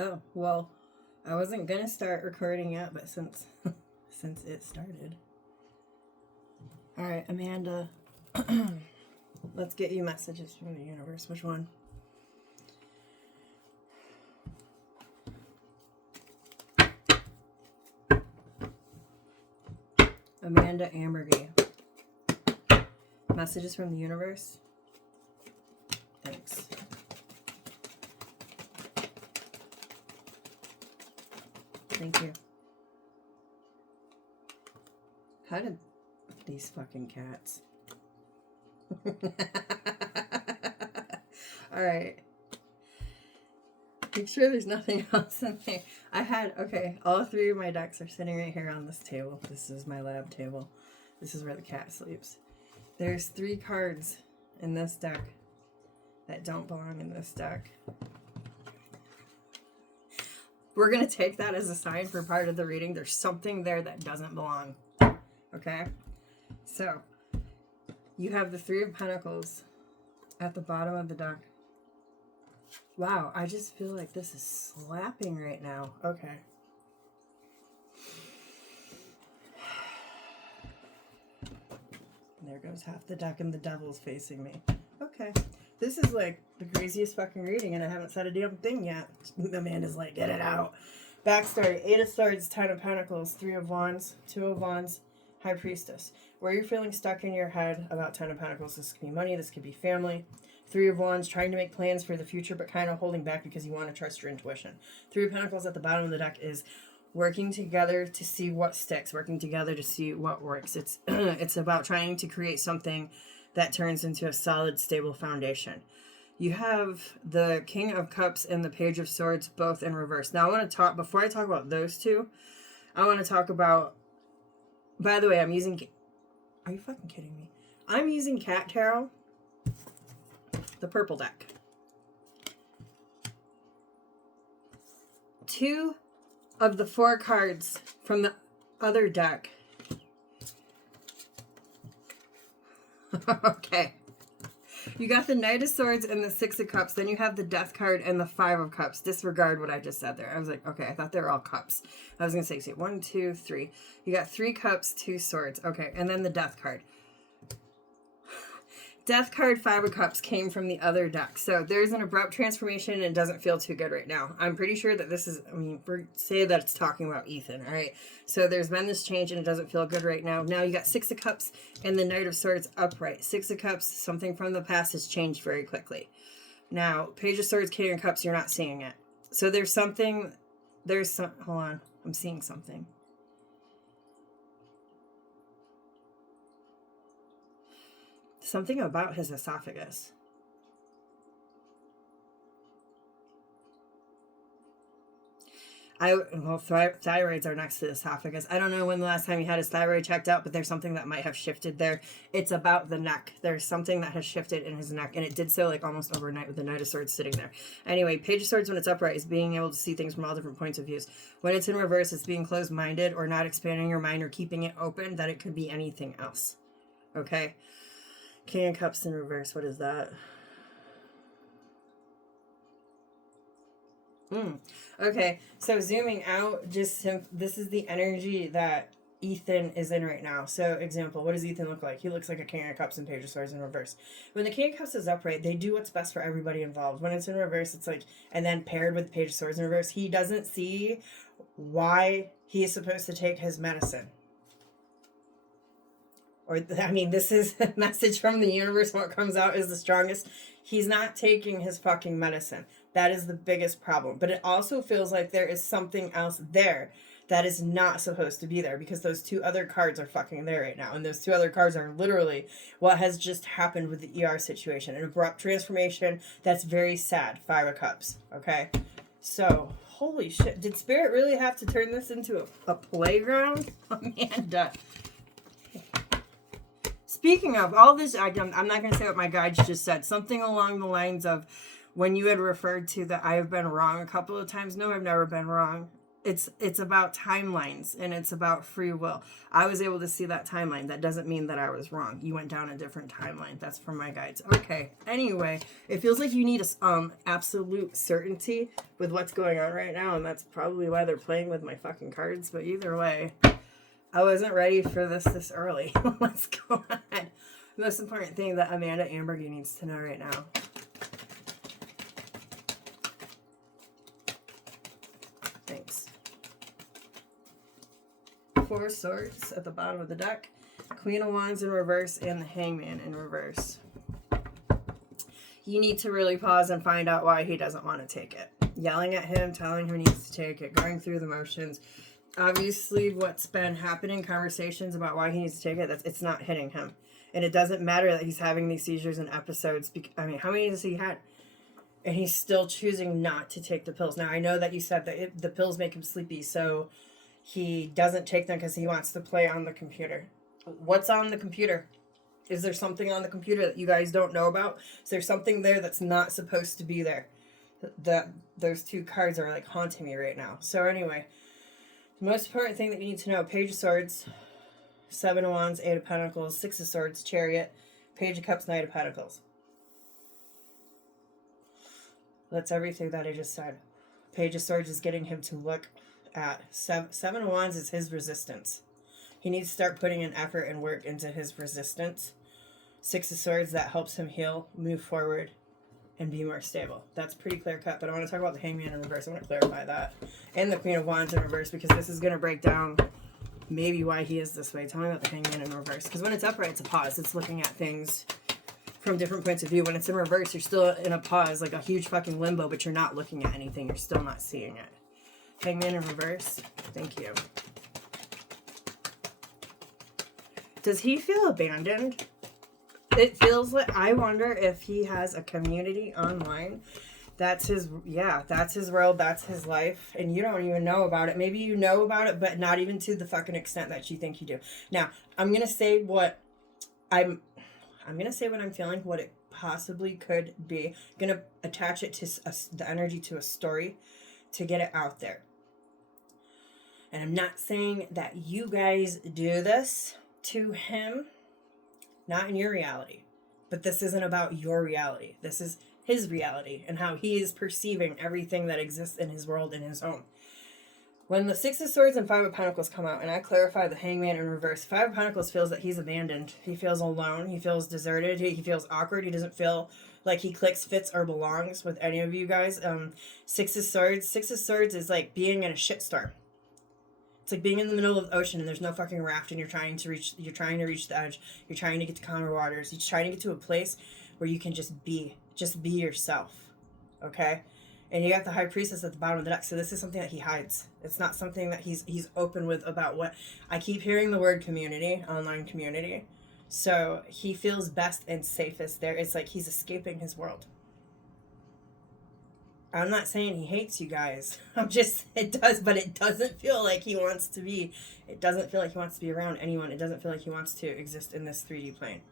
Oh, well, I wasn't gonna start recording yet, but since since it started. All right, Amanda, let's get you messages from the universe. Which one? Amanda Ambergy. Messages from the universe. Thanks. Thank you. How did these fucking cats? All right. Make sure there's nothing else in there. Okay, all three of my decks are sitting right here on this table. This is my lab table. This is where the cat sleeps. There's 3 cards in this deck that don't belong in this deck. We're going to take that as a sign for part of the reading. There's something there that doesn't belong. Okay? So, you have the 3 of Pentacles at the bottom of the deck. Wow, I just feel like this is slapping right now. Okay. There goes half the deck and the devil's facing me. Okay. This is like the craziest fucking reading and I haven't said a damn thing yet. Amanda's like, get it out. Backstory, 8 of Swords, 10 of Pentacles, 3 of Wands, 2 of Wands, High Priestess. Where you're feeling stuck in your head about 10 of Pentacles, this could be money, this could be family. 3 of Wands, trying to make plans for the future, but kind of holding back because you want to trust your intuition. 3 of Pentacles at the bottom of the deck is working together to see what sticks, working together to see what works. It's it's about trying to create something that turns into a solid, stable foundation. You have the King of Cups and the Page of Swords both in reverse. Now I want to talk, before I talk about those two, I want to talk about, by the way, I'm using, are you fucking kidding me? I'm using Cat Tarot, the purple deck. 2 of the 4 cards from the other deck. Okay. You got the Knight of Swords and the 6 of Cups. Then you have the Death card and the 5 of Cups. Disregard what I just said there. I was like, okay, I thought they were all cups. I was going to say 1, 2, 3. You got 3 cups, 2 swords. Okay, and then the Death card. Death card, 5 of Cups came from the other deck. So there's an abrupt transformation and it doesn't feel too good right now. I'm pretty sure that this is, say that it's talking about Ethan, all right? So there's been this change and it doesn't feel good right now. Now you got 6 of Cups and the Knight of Swords upright. 6 of Cups, something from the past has changed very quickly. Now, Page of Swords, King of Cups, you're not seeing it. So there's something, hold on, I'm seeing something. Something about his esophagus. Thyroids are next to the esophagus. I don't know when the last time he had his thyroid checked out, but there's something that might have shifted there. It's about the neck. There's something that has shifted in his neck, and it did so like almost overnight with the Knight of Swords sitting there. Anyway, Page of Swords when it's upright is being able to see things from all different points of views. When it's in reverse, it's being closed-minded or not expanding your mind or keeping it open, that it could be anything else. Okay? King of Cups in reverse, what is that? Okay, so zooming out, this is the energy that Ethan is in right now. So, example, what does Ethan look like? He looks like a King of Cups and Page of Swords in reverse. When the King of Cups is upright, they do what's best for everybody involved. When it's in reverse, it's like, and then paired with the Page of Swords in reverse, he doesn't see why he is supposed to take his medicine. This is a message from the universe. What comes out is the strongest. He's not taking his fucking medicine. That is the biggest problem. But it also feels like there is something else there that is not supposed to be there because those 2 other cards are fucking there right now. And those 2 other cards are literally what has just happened with the ER situation. An abrupt transformation that's very sad. 5 of Cups. Okay? So, holy shit. Did Spirit really have to turn this into a playground? Amanda. Speaking of all this, I'm not going to say what my guides just said. Something along the lines of when you had referred to that I have been wrong a couple of times. No, I've never been wrong. it's about timelines and it's about free will. I was able to see that timeline. That doesn't mean that I was wrong. You went down a different timeline. That's from my guides. Okay. Anyway, it feels like you need absolute certainty with what's going on right now, and that's probably why they're playing with my fucking cards. But either way, I wasn't ready for this early. Let's go on. The most important thing that Amanda Ambergy needs to know right now. Thanks. Four Swords at the bottom of the deck, Queen of Wands in reverse, and the Hangman in reverse. You need to really pause and find out why he doesn't want to take it. Yelling at him, telling him he needs to take it, going through the motions. Obviously, what's been happening, conversations about why he needs to take it, it's not hitting him. And it doesn't matter that he's having these seizures and episodes. I mean, how many has he had? And he's still choosing not to take the pills. Now, I know that you said that the pills make him sleepy, so he doesn't take them because he wants to play on the computer. What's on the computer? Is there something on the computer that you guys don't know about? Is there something there that's not supposed to be there? Those two cards are like haunting me right now. So anyway, the most important thing that you need to know, Page of Swords, Seven of Wands, Eight of Pentacles, Six of Swords, Chariot, Page of Cups, Knight of Pentacles. That's everything that I just said. Page of Swords is getting him to look at. Seven of Wands is his resistance. He needs to start putting an effort and work into his resistance. Six of Swords, that helps him heal, move forward, and be more stable. That's pretty clear cut, but I want to talk about the Hangman in reverse. I want to clarify that. And the Queen of Wands in reverse, because this is going to break down maybe why he is this way. Tell me about the Hangman in reverse. Because when it's upright, it's a pause. It's looking at things from different points of view. When it's in reverse, you're still in a pause, like a huge fucking limbo, but you're not looking at anything. You're still not seeing it. Hangman in reverse. Thank you. Does he feel abandoned? It feels like, I wonder if he has a community online. That's his world, that's his life, and you don't even know about it. Maybe you know about it, but not even to the fucking extent that you think you do. Now, I'm gonna say what I'm feeling, what it possibly could be. I'm gonna attach it to the energy to a story to get it out there. And I'm not saying that you guys do this to him, not in your reality, but this isn't about your reality. This is his reality and how he is perceiving everything that exists in his world, in his home. When the Six of Swords and Five of Pentacles come out, and I clarify the Hangman in reverse, Five of Pentacles feels that he's abandoned. He feels alone. He feels deserted. He feels awkward. He doesn't feel like he clicks, fits, or belongs with any of you guys. Six of Swords is like being in a shitstorm. It's like being in the middle of the ocean and there's no fucking raft and you're trying to reach the edge. You're trying to get to calmer waters. You're trying to get to a place where you can just be yourself. Okay? And you got the High Priestess at the bottom of the deck. So this is something that he hides. It's not something that he's open with about what. I keep hearing the word community, online community. So he feels best and safest there. It's like he's escaping his world. I'm not saying he hates you guys. But it doesn't feel like he wants to be. It doesn't feel like he wants to be around anyone. It doesn't feel like he wants to exist in this 3D plane.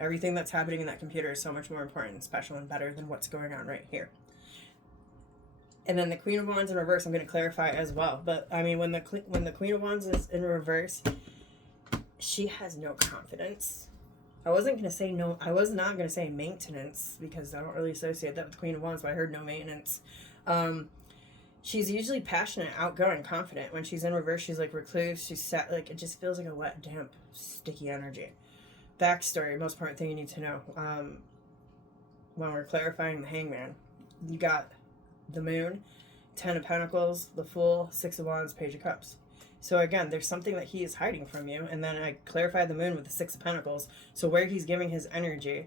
Everything that's happening in that computer is so much more important and special and better than what's going on right here. And then the Queen of Wands in reverse, I'm going to clarify as well. But, I mean, when the Queen of Wands is in reverse, she has no confidence. I was not going to say maintenance, because I don't really associate that with Queen of Wands, but I heard no maintenance. She's usually passionate, outgoing, confident. When she's in reverse, she's like recluse. She's set, like, it just feels like a wet, damp, sticky energy. Backstory, most important thing you need to know. When we're clarifying the Hangman, you got the Moon, Ten of Pentacles, the Fool, Six of Wands, Page of Cups. So again, there's something that he is hiding from you. And then I clarified the Moon with the Six of Pentacles. So where he's giving his energy,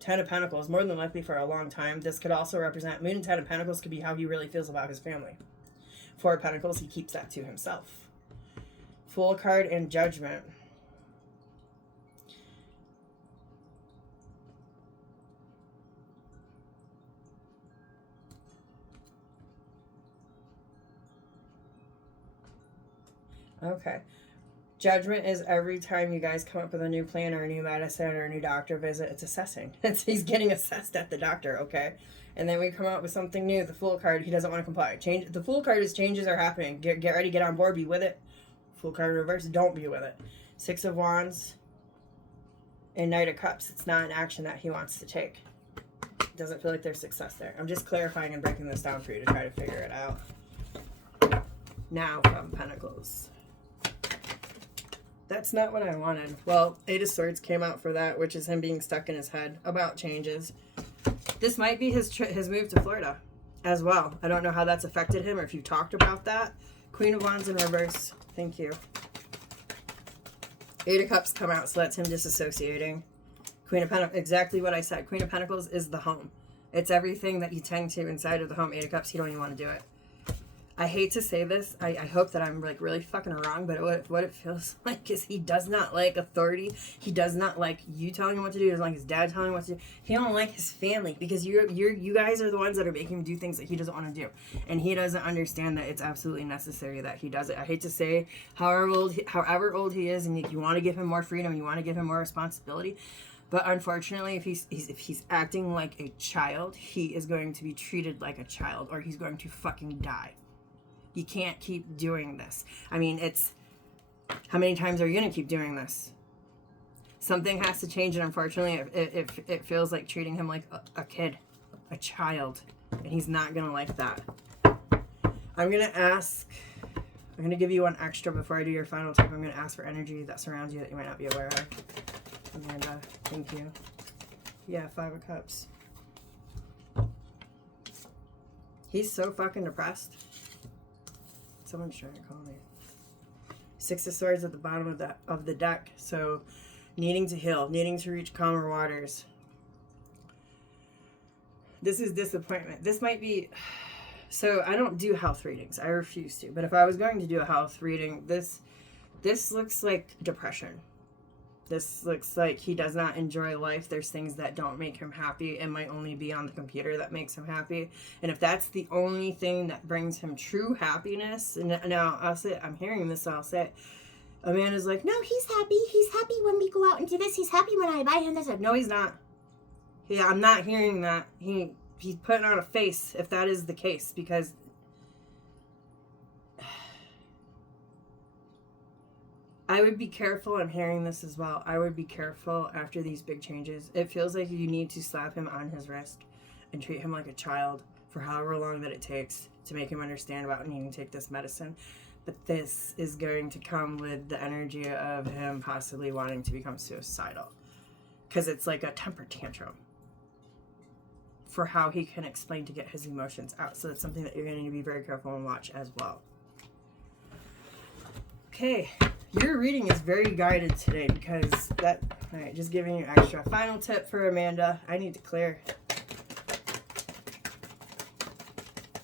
Ten of Pentacles, more than likely for a long time. This could also represent, Moon and Ten of Pentacles could be how he really feels about his family. Four of Pentacles, he keeps that to himself. Fool card and Judgment. Okay. Judgment is every time you guys come up with a new plan or a new medicine or a new doctor visit, it's assessing. He's getting assessed at the doctor, okay? And then we come out with something new. The Fool card, he doesn't want to comply. The Fool card is changes are happening. Get ready, get on board, be with it. Fool card in reverse, don't be with it. Six of Wands and Knight of Cups. It's not an action that he wants to take. Doesn't feel like there's success there. I'm just clarifying and breaking this down for you to try to figure it out. Now from Pentacles. That's not what I wanted. Well, Eight of Swords came out for that, which is him being stuck in his head about changes. This might be his move to Florida as well. I don't know how that's affected him or if you talked about that. Queen of Wands in reverse. Thank you. Eight of Cups come out, so that's him disassociating. Queen of Pentacles, exactly what I said. Queen of Pentacles is the home. It's everything that you tend to inside of the home. Eight of Cups, you don't even want to do it. I hate to say this. I hope that I'm like really fucking wrong, but what it feels like is he does not like authority. He does not like you telling him what to do. He doesn't like his dad telling him what to do. He don't like his family because you guys are the ones that are making him do things that he doesn't want to do, and he doesn't understand that it's absolutely necessary that he does it. I hate to say, however old he is, and you want to give him more freedom, you want to give him more responsibility. But unfortunately, if he's acting like a child, he is going to be treated like a child, or he's going to fucking die. You can't keep doing this. I mean, how many times are you going to keep doing this? Something has to change, and unfortunately, it feels like treating him like a kid, a child, and he's not going to like that. I'm going to give you one extra before I do your final tip. I'm going to ask for energy that surrounds you that you might not be aware of. Amanda, thank you. Yeah, Five of Cups. He's so fucking depressed. Someone's trying to call me. Six of Swords at the bottom of the deck. So, needing to heal, needing to reach calmer waters. This is disappointment. This might be... So, I don't do health readings. I refuse to. But if I was going to do a health reading, this looks like depression. This looks like he does not enjoy life. There's things that don't make him happy. It might only be on the computer that makes him happy. And if that's the only thing that brings him true happiness, and now I'm hearing this, so I'll say it. Amanda's like, no, he's happy. He's happy when we go out and do this. He's happy when I buy him this. No, he's not. Yeah, I'm not hearing that. He's putting on a face if that is the case, because I would be careful. I'm hearing this as well. I would be careful after these big changes. It feels like you need to slap him on his wrist and treat him like a child for however long that it takes to make him understand about needing to take this medicine. But this is going to come with the energy of him possibly wanting to become suicidal, because it's like a temper tantrum for how he can explain to get his emotions out. So that's something that you're going to need to be very careful and watch as well. Okay. Your reading is very guided today because alright, just giving you extra. Final tip for Amanda. I need to clear.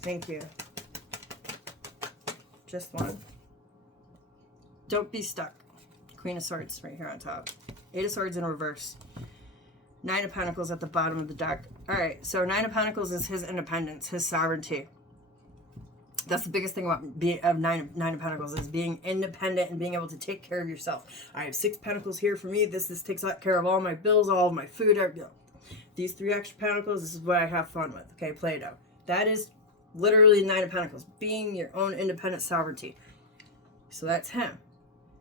Thank you. Just one. Don't be stuck. Queen of Swords right here on top. Eight of Swords in reverse. Nine of Pentacles at the bottom of the deck. Alright, so Nine of Pentacles is his independence, his sovereignty. That's the biggest thing about Nine of Pentacles is being independent and being able to take care of yourself. I have 6 Pentacles here for me. This takes care of all my bills, all of my food. These 3 extra Pentacles, this is what I have fun with. Okay, Play-Doh. That is literally Nine of Pentacles. Being your own independent sovereignty. So that's him.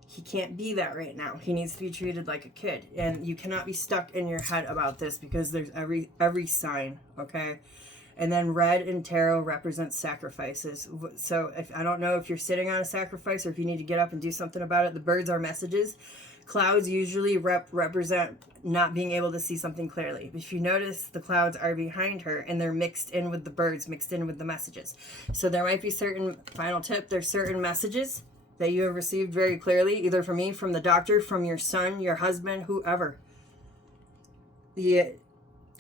He can't be that right now. He needs to be treated like a kid. And you cannot be stuck in your head about this because there's every sign, okay? And then red in tarot represents sacrifices. So I don't know if you're sitting on a sacrifice or if you need to get up and do something about it. The birds are messages. Clouds usually represent not being able to see something clearly. If you notice, the clouds are behind her and they're mixed in with the birds, mixed in with the messages. So there might be certain, final tip, there's certain messages that you have received very clearly, either from me, from the doctor, from your son, your husband, whoever.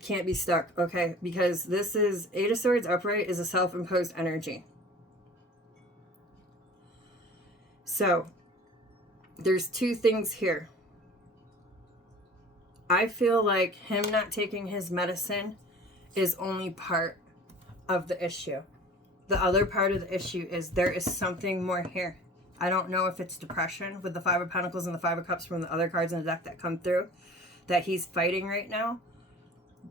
Can't be stuck, okay? Because this is Eight of Swords upright is a self-imposed energy. So there's 2 things here. I feel like him not taking his medicine is only part of the issue. The other part of the issue is there is something more here. I don't know if it's depression with the Five of Pentacles and the Five of Cups from the other cards in the deck that come through that he's fighting right now.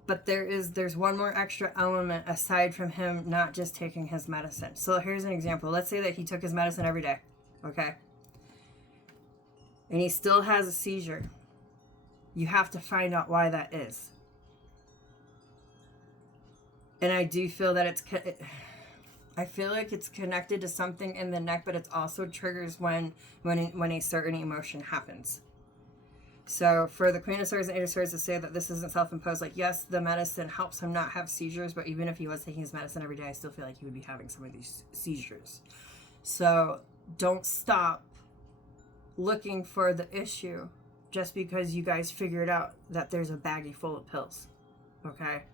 But there's one more extra element aside from him not just taking his medicine. So here's an example. Let's say that he took his medicine every day, okay? And he still has a seizure. You have to find out why that is. And I do feel that I feel like it's connected to something in the neck, but it also triggers when a certain emotion happens. So for the Queen of Swords and Eight of Swords to say that this isn't self-imposed, like, yes, the medicine helps him not have seizures, but even if he was taking his medicine every day, I still feel like he would be having some of these seizures. So don't stop looking for the issue just because you guys figured out that there's a baggie full of pills, okay?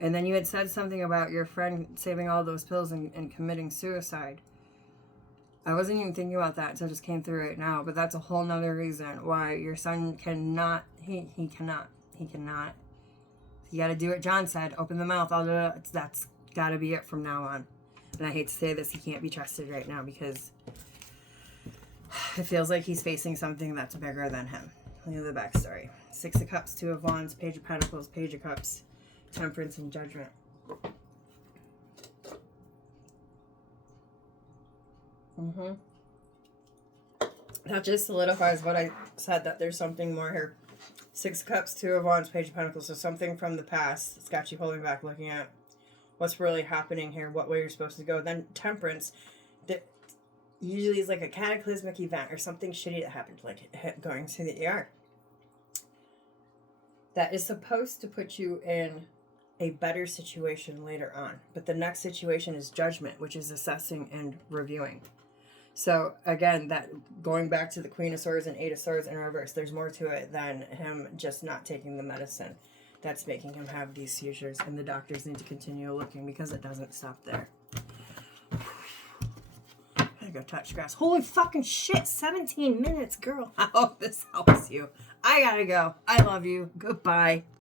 And then you had said something about your friend saving all those pills and committing suicide. I wasn't even thinking about that until it just came through right now, but that's a whole nother reason why your son cannot, he cannot. You gotta do what John said, open the mouth, that's gotta be it from now on. And I hate to say this, he can't be trusted right now because it feels like he's facing something that's bigger than him. Look at the backstory. Six of Cups, Two of Wands, Page of Pentacles, Page of Cups, Temperance, and Judgment. That just solidifies what I said, that there's something more here. Six of Cups, Two of Wands, Page of Pentacles. So something from the past. It's got you holding back, looking at what's really happening here, what way you're supposed to go. Then Temperance. That usually is like a cataclysmic event or something shitty that happened, like going to the ER. That is supposed to put you in a better situation later on. But the next situation is Judgment, which is assessing and reviewing. So again, that going back to the Queen of Swords and Eight of Swords in reverse, there's more to it than him just not taking the medicine that's making him have these seizures, and the doctors need to continue looking because it doesn't stop there. I go touch grass. Holy fucking shit, 17 minutes, girl. I hope this helps you. I gotta go. I love you. Goodbye.